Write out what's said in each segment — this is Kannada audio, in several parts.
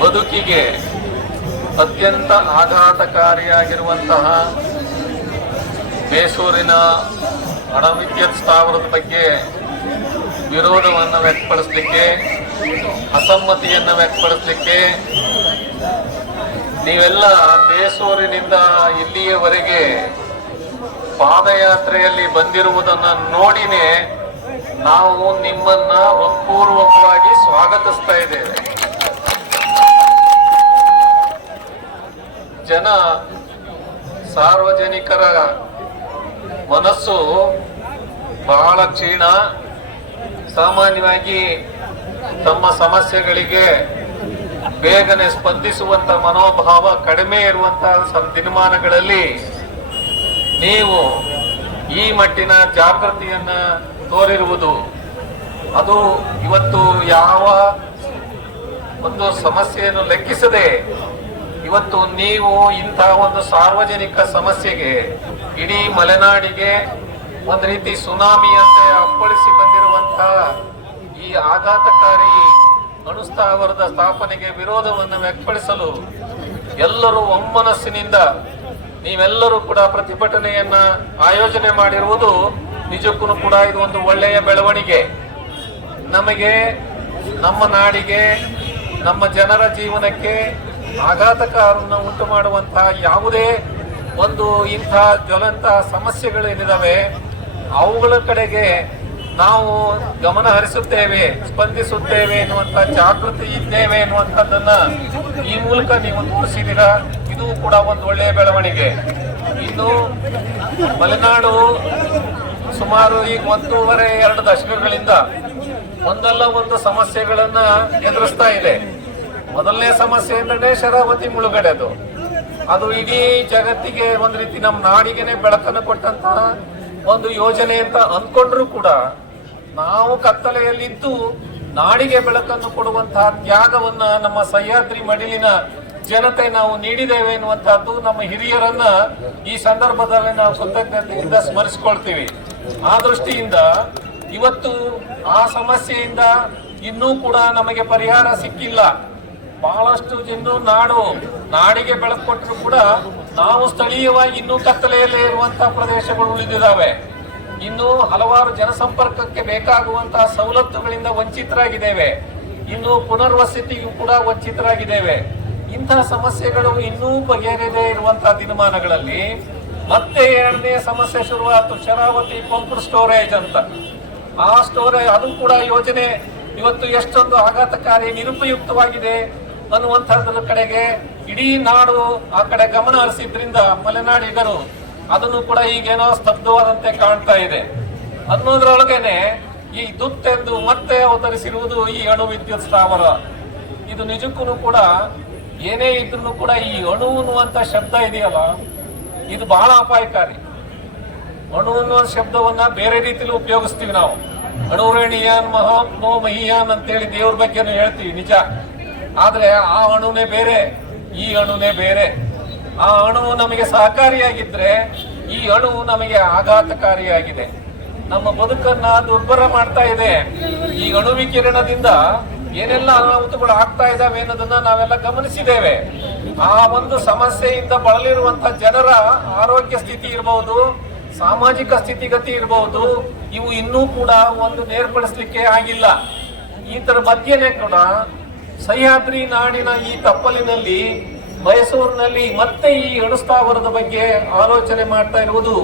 ಬದುಕಿಗೆ ಅತ್ಯಂತ ಆಘಾತಕಾರಿಯಾಗಿರುವಂತಹ ಬೇಸೂರಿನ ಅಣುವಿದ್ಯುತ್ ಸ್ಥಾವರದ ಬಗ್ಗೆ ವಿರೋಧವನ್ನು ವ್ಯಕ್ತಪಡಿಸಲಿಕ್ಕೆ, ಅಸಮ್ಮತಿಯನ್ನು ವ್ಯಕ್ತಪಡಿಸಲಿಕ್ಕೆ ನೀವೆಲ್ಲ ಬೇಸೂರಿನಿಂದ ಇಲ್ಲಿಯವರೆಗೆ ಪಾದಯಾತ್ರೆಯಲ್ಲಿ ಬಂದಿರುವುದನ್ನು ನೋಡಿನೇ ನಾವು ನಿಮ್ಮನ್ನ ಹೃತ್ಪೂರ್ವಕವಾಗಿ ಸ್ವಾಗತಿಸ್ತಾ ಇದ್ದೇವೆ. ಸಾರ್ವಜನಿಕರ ಮನಸ್ಸು ಬಹಳ ಕ್ಷೀಣ. ಸಾಮಾನ್ಯವಾಗಿ ತಮ್ಮ ಸಮಸ್ಯೆಗಳಿಗೆ ಬೇಗನೆ ಸ್ಪಂದಿಸುವಂತ ಮನೋಭಾವ ಕಡಿಮೆ ಇರುವಂತಹ ದಿನಮಾನಗಳಲ್ಲಿ ನೀವು ಈ ಮಟ್ಟಿನ ಜಾಗೃತಿಯನ್ನ ತೋರಿರುವುದು, ಅದು ಇವತ್ತು ಯಾವ ಒಂದು ಸಮಸ್ಯೆಯನ್ನು ಲೆಕ್ಕಿಸದೆ ಇವತ್ತು ನೀವು ಇಂತಹ ಒಂದು ಸಾರ್ವಜನಿಕ ಸಮಸ್ಯೆಗೆ ಇಡೀ ಮಲೆನಾಡಿಗೆ ಒಂದು ರೀತಿ ಸುನಾಮಿಯಂತೆ ಅಪ್ಪಳಿಸಿ ಬಂದಿರುವಂತಹ ಈ ಆಘಾತಕಾರಿ ಅಣುಸ್ಥಾವರದ ಸ್ಥಾಪನೆಗೆ ವಿರೋಧವನ್ನು ವ್ಯಕ್ತಪಡಿಸಲು ಎಲ್ಲರೂ ಒಮ್ಮನಸ್ಸಿನಿಂದ ನೀವೆಲ್ಲರೂ ಕೂಡ ಪ್ರತಿಭಟನೆಯನ್ನ ಆಯೋಜನೆ ಮಾಡಿರುವುದು ನಿಜಕ್ಕೂ ಕೂಡ ಇದು ಒಂದು ಒಳ್ಳೆಯ ಬೆಳವಣಿಗೆ. ನಮಗೆ, ನಮ್ಮ ನಾಡಿಗೆ, ನಮ್ಮ ಜನರ ಜೀವನಕ್ಕೆ ಆಘಾತಕಾರವನ್ನು ಉಂಟು ಮಾಡುವಂತಹ ಯಾವುದೇ ಒಂದು ಇಂಥ ಜ್ವಲಂತ ಸಮಸ್ಯೆಗಳೇನಿದಾವೆ ಅವುಗಳ ಕಡೆಗೆ ನಾವು ಗಮನ ಹರಿಸುತ್ತೇವೆ, ಸ್ಪಂದಿಸುತ್ತೇವೆ ಎನ್ನುವಂತ ಜಾಗೃತಿ ಇದ್ದೇವೆ ಎನ್ನುವಂಥದ್ದನ್ನ ಈ ಮೂಲಕ ನೀವು ತೋರಿಸಿದ್ದೀರಾ. ಇದು ಕೂಡ ಒಂದು ಒಳ್ಳೆಯ ಬೆಳವಣಿಗೆ. ಇನ್ನು ಮಲೆನಾಡು ಸುಮಾರು ಈಗ 1.5-2 ದಶಕಗಳಿಂದ ಒಂದಲ್ಲ ಒಂದು ಸಮಸ್ಯೆಗಳನ್ನ ಎದುರಿಸ್ತಾ ಇದೆ. ಮೊದಲನೇ ಸಮಸ್ಯೆ ಅಂದ್ರೆ ಶರಾವತಿ ಮುಳುಗಡೆದು. ಅದು ಇಡೀ ಜಗತ್ತಿಗೆ ಒಂದು ರೀತಿ ನಮ್ಮ ನಾಡಿಗೆನೆ ಬೆಳಕನ್ನು ಕೊಟ್ಟಂತಹ ಒಂದು ಯೋಜನೆ ಅಂತ ಅಂದ್ಕೊಂಡ್ರು ಕೂಡ ನಾವು ಕತ್ತಲೆಯಲ್ಲಿದ್ದು ನಾಡಿಗೆ ಬೆಳಕನ್ನು ಕೊಡುವಂತಹ ತ್ಯಾಗವನ್ನ ನಮ್ಮ ಸಹ್ಯಾದ್ರಿ ಮಡಿಲಿನ ಜನತೆ ನಾವು ನೀಡಿದ್ದೇವೆ ಎನ್ನುವಂತಹದ್ದು ನಮ್ಮ ಹಿರಿಯರನ್ನ ಈ ಸಂದರ್ಭದಲ್ಲಿ ನಾವು ಕೃತಜ್ಞತೆಯಿಂದ ಸ್ಮರಿಸಿಕೊಳ್ತೀವಿ. ಆ ದೃಷ್ಟಿಯಿಂದ ಇವತ್ತು ಆ ಸಮಸ್ಯೆಯಿಂದ ಇನ್ನೂ ಕೂಡ ನಮಗೆ ಪರಿಹಾರ ಸಿಕ್ಕಿಲ್ಲ. ಬಹಳಷ್ಟು ಇನ್ನೂ ನಾಡಿಗೆ ಬೆಳಕು ಕೊಟ್ಟರು ಕೂಡ ನಾವು ಸ್ಥಳೀಯವಾಗಿ ಇನ್ನೂ ಕತ್ತಲೆಯಲ್ಲೇ ಇರುವಂತಹ ಪ್ರದೇಶಗಳು ಉಳಿದಿದ್ದಾವೆ. ಇನ್ನು ಹಲವಾರು ಜನಸಂಪರ್ಕಕ್ಕೆ ಬೇಕಾಗುವಂತಹ ಸವಲತ್ತುಗಳಿಂದ ವಂಚಿತರಾಗಿದ್ದೇವೆ. ಇನ್ನು ಪುನರ್ವಸತಿಗೂ ಕೂಡ ವಂಚಿತರಾಗಿದ್ದೇವೆ. ಇಂತಹ ಸಮಸ್ಯೆಗಳು ಇನ್ನೂ ಬಗೆಹರಿಯದೇ ಇರುವಂತಹ ದಿನಮಾನಗಳಲ್ಲಿ ಮತ್ತೆ ಎರಡನೇ ಸಮಸ್ಯೆ ಶುರುವಾಯಿತು, ಶರಾವತಿ ಪಂಪ್ ಸ್ಟೋರೇಜ್ ಅಂತ. ಆ ಸ್ಟೋರೇಜ್ ಅದು ಕೂಡ ಯೋಜನೆ ಇವತ್ತು ಎಷ್ಟೊಂದು ಆಘಾತಕಾರಿ, ನಿರುಪಯುಕ್ತವಾಗಿದೆ ಅನ್ನುವಂಥದ್ರ ಕಡೆಗೆ ಇಡೀ ನಾಡು ಆ ಕಡೆ ಗಮನ ಹರಿಸಿದ್ರಿಂದ ಮಲೆನಾಡಿಗರು ಅದನ್ನು ಕೂಡ ಈಗೇನೋ ಸ್ತಬ್ಧವಾದಂತೆ ಕಾಣ್ತಾ ಇದೆ. ಅನ್ನೋದ್ರೊಳಗೇನೆ ಈ ದುತ್ತೆಂದು ಮತ್ತೆ ಅವತರಿಸಿರುವುದು ಈ ಅಣು ವಿದ್ಯುತ್ ಸ್ಥಾವರ. ಇದು ನಿಜಕ್ಕೂ ಕೂಡ ಏನೇ ಇದ್ರೂ ಕೂಡ ಈ ಅಣು ಅನ್ನುವಂತ ಶಬ್ದ ಇದೆಯಲ್ಲ, ಇದು ಬಹಳ ಅಪಾಯಕಾರಿ. ಅಣು ಅನ್ನುವ ಶಬ್ದವನ್ನ ಬೇರೆ ರೀತಿಯಲ್ಲಿ ಉಪಯೋಗಿಸ್ತೀವಿ ನಾವು. ಅಣುರೇಣಿಯಾನ್ ಮಹಾತ್ಮೋ ಮಹಿಯಾನ್ ಅಂತೇಳಿ ದೇವ್ರ ಬಗ್ಗೆನೂ ಹೇಳ್ತೀವಿ, ನಿಜ. ಆದ್ರೆ ಆ ಅಣುನೇ ಬೇರೆ, ಈ ಅಣುನೇ ಬೇರೆ. ಆ ಅಣು ನಮಗೆ ಸಹಕಾರಿಯಾಗಿದ್ರೆ ಈ ಅಣು ನಮಗೆ ಆಘಾತಕಾರಿಯಾಗಿದೆ, ನಮ್ಮ ಬದುಕನ್ನ ದುರ್ಬರ ಮಾಡ್ತಾ ಇದೆ. ಈ ಅಣು ವಿಕಿರಣದಿಂದ ಏನೆಲ್ಲ ಅನಾಹುತಗಳು ಆಗ್ತಾ ಇದಾವೆ ಅನ್ನೋದನ್ನ ನಾವೆಲ್ಲ ಗಮನಿಸಿದ್ದೇವೆ. ಆ ಒಂದು ಸಮಸ್ಯೆಯಿಂದ ಬಳಲಿರುವಂತಹ ಜನರ ಆರೋಗ್ಯ ಸ್ಥಿತಿ ಇರಬಹುದು, ಸಾಮಾಜಿಕ ಸ್ಥಿತಿಗತಿ ಇರಬಹುದು, ಇವು ಇನ್ನೂ ಕೂಡ ಒಂದು ಬೇರ್ಪಡಿಸಲಿಕ್ಕೆ ಆಗಿಲ್ಲ. ಇದರ ಮಧ್ಯೆನೇ ಕೂಡ ಸಹ್ಯಾದ್ರಿ ನಾಡಿನ ಈ ತಪ್ಪಲಿನಲ್ಲಿ ಮೈಸೂರಿನಲ್ಲಿ ಮತ್ತೆ ಈ ಅಣುಸ್ಥಾವರದ ಬಗ್ಗೆ ಆಲೋಚನೆ ಮಾಡ್ತಾ ಇರುವುದು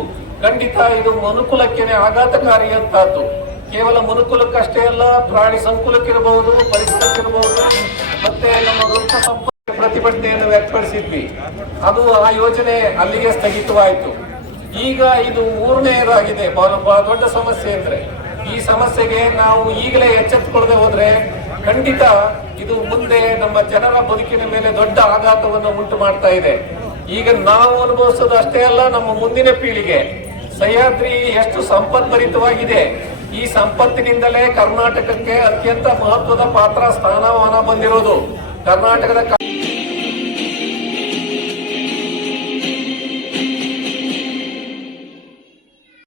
ಖಂಡಿತ ಇದು ಮನುಕುಲಕ್ಕೆ ಆಘಾತಕಾರಿ ಅಂತದ್ದು. ಕೇವಲ ಮನುಕುಲಕ್ಕಷ್ಟೇ ಅಲ್ಲ, ಪ್ರಾಣಿ ಸಂಕುಲಕ್ಕಿರಬಹುದು, ಪರಿಸರಕ್ಕಿರಬಹುದು, ಮತ್ತೆ ನಮ್ಮ ವೃತ್ತ ಸಂಪರ್ಕ ಪ್ರತಿಭಟನೆಯನ್ನು ವ್ಯಕ್ತಪಡಿಸಿದ್ವಿ. ಅದು ಆ ಯೋಜನೆ ಅಲ್ಲಿಗೆ ಸ್ಥಗಿತವಾಯಿತು. ಈಗ ಇದು ಮೂರನೆಯದಾಗಿದೆ ಬಹಳ ದೊಡ್ಡ ಸಮಸ್ಯೆ. ಅಂದ್ರೆ ಈ ಸಮಸ್ಯೆಗೆ ನಾವು ಈಗಲೇ ಎಚ್ಚೆತ್ತುಕೊಳ್ಳದೆ ಹೋದ್ರೆ ಖಂಡಿತ ಇದು ಮುಂದೆ ನಮ್ಮ ಜನರ ಬದುಕಿನ ಮೇಲೆ ದೊಡ್ಡ ಆಘಾತವನ್ನು ಉಂಟು ಮಾಡ್ತಾ ಇದೆ. ಈಗ ನಾವು ಅನುಭವಿಸೋದು ಅಷ್ಟೇ ಅಲ್ಲ, ನಮ್ಮ ಮುಂದಿನ ಪೀಳಿಗೆ. ಸಹ್ಯಾದ್ರಿ ಎಷ್ಟು ಸಂಪದ್ಭರಿತವಾಗಿದೆ. ಈ ಸಂಪತ್ತಿನಿಂದಲೇ ಕರ್ನಾಟಕಕ್ಕೆ ಅತ್ಯಂತ ಮಹತ್ವದ ಪಾತ್ರ, ಸ್ಥಾನಮಾನ ಬಂದಿರೋದು. ಕರ್ನಾಟಕದ